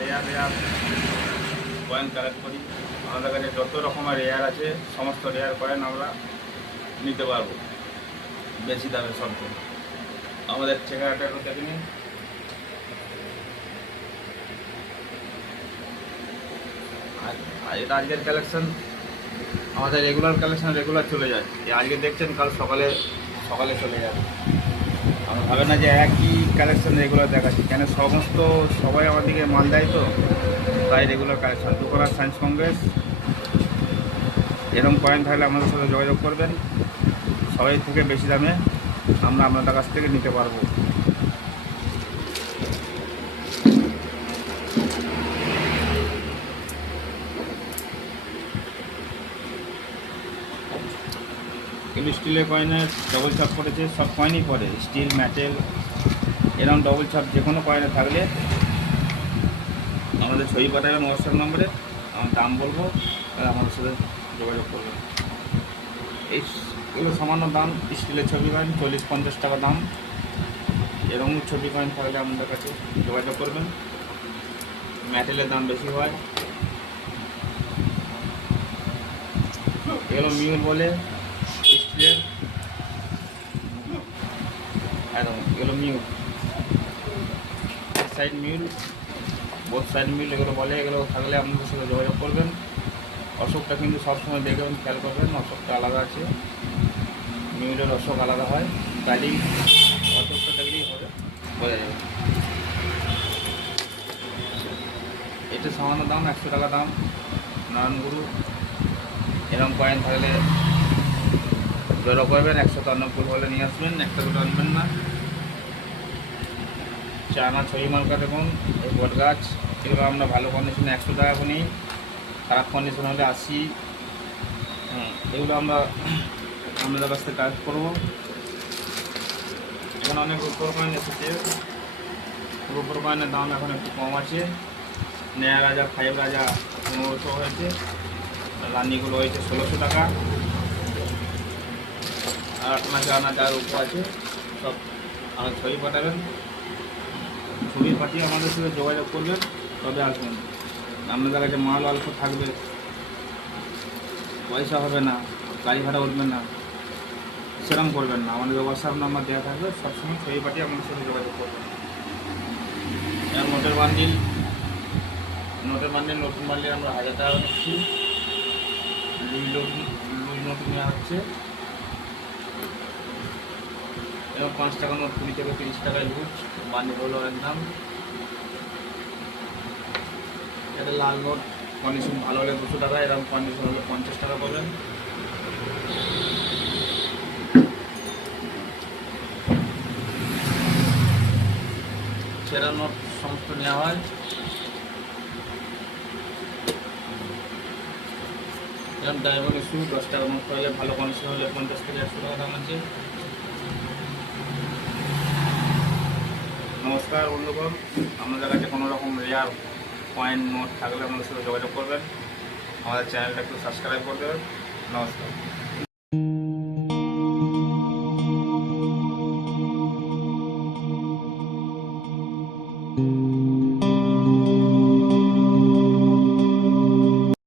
Rare rare collect করি। আমাদের কাছে যত রকমের রেয়ার আছে, সমস্ত রেয়ার আমরা নিতে পারব। বেশি আমাদের আজকের কালেকশন আমাদের রেগুলার কালেকশন রেগুলার চলে যায়। আজকে দেখছেন, কাল সকালে সকালে চলে যাবে। আমরা না যে একই কালেকশন রেগুলার দেখাচ্ছি। কেন সমস্ত সবাই আমার দিকে মাল দেয় তো? তাই রেগুলার কালেকশন দুপুরা সায়েন্স কংগ্রেস এরকম পয়েন্ট থাকলে আমাদের সাথে যোগাযোগ করবেন। সবাই থেকে বেশি দামে আমরা আপনাদের কাছ থেকে নিতে পারব। স্টিলের কয়েনের ডবল চাপ করেছে, সব কয়েনই পড়ে স্টিল মেটেল এরকম ডবল চাপ যে কোনো কয়েনে থাকলে আমাদের ছবি পাঠাবেন হোয়াটসঅ্যাপ নম্বরে, আমার দাম বলব তাহলে আমাদের সাথে যোগাযোগ করবেন। এই এগুলো সামান্য দাম, স্টিলের ছবি কয়েন চল্লিশ পঞ্চাশ টাকা দাম। এরকম ছবি কয়েন থাকলে আমাদের কাছে যোগাযোগ করবেন। ম্যাটেলের দাম বেশি হয়। এগুলো মিউল বলে, স্টিলের। একদম এগুলো মিউল সাইড মিউল বোথ সাইড মিল এগুলো বলে, এগুলো থাকলে আপনাদের সাথে যোগাযোগ করবেন। অশোকটা কিন্তু সবসময় দেখবেন খেয়াল করবেন, অশোকটা আলাদা আছে। মিউলের অশোক আলাদা হয়। কালি অশোকটা দেখলেই হবে, বোঝা যাবে। এটা সামান্য দাম, একশো টাকা দাম। নারায়ণগুরু এরকম কয়েন থাকলে জড়ো করবেন, একশো তান্নব্বই বলে নিয়ে আসবেন, একটা দুটো আনবেন না। চানা ছবি মালকা দেখুন এই বট গাছ। এগুলো আমরা ভালো কন্ডিশনে একশো টাকা করে নিই। খারাপ কন্ডিশন হলে আশি। এগুলো আমরা, আমাদের কাছ থেকে কাজ করব। এখানে অনেক উপর কয়েন এসেছে। উপর কয়েনের দাম এখন একটু কম আছে। নেয়া রাজা ফাইভ রাজা পনেরোশো হয়েছে। রানিগুলো হয়েছে ষোলোশো টাকা। আর আপনার আনা যার উপর আছে। সব আমার ছবি পাঠাবেন। ছবি পাঠিয়ে আমাদের সাথে যোগাযোগ করবেন, তবে আসবেন। আপনাদের কাছে মাল অল্প থাকবে। পয়সা হবে না, গাড়ি ভাড়া উঠবে না। সেরকম করবেন না। আমাদের হোয়াটসঅ্যাপ নাম্বার দেওয়া থাকবে, সবসময় ছবি পাঠিয়ে আমাদের সাথে যোগাযোগ করবেন। নোটের বান্ডিল। নোটের বান্ডিল নতুন বান্ডিল আমরা হাজার টাকা নিচ্ছি নতুন নতুন নেওয়া হচ্ছে। এবং পাঁচ টাকা নোট কুড়ি থেকে তিরিশ টাকায় লুজ বান্ডিল হলো অনেক দাম। এটা লাল নোট কন্ডিশন ভালো হলে দুশো টাকা, এরকম কন্ডিশন হলে পঞ্চাশ টাকা পাবেন। সেরা নোট সমস্ত নেওয়া হয়। এরকম ডায়মন্ড ইস্যু দশ টাকা নোট হলে ভালো কন্ডিশন হলে পঞ্চাশ থেকে একশো টাকা দাম আছে। নমস্কার বন্ধুগণ আপনাদের কাছে কোনো রকম রেয়ার পয়েন্ট নোট থাকলে আমাদের সাথে যোগাযোগ করবেন। আমাদের চ্যানেলটা একটু সাবস্ক্রাইব করে দেবেন। নমস্কার।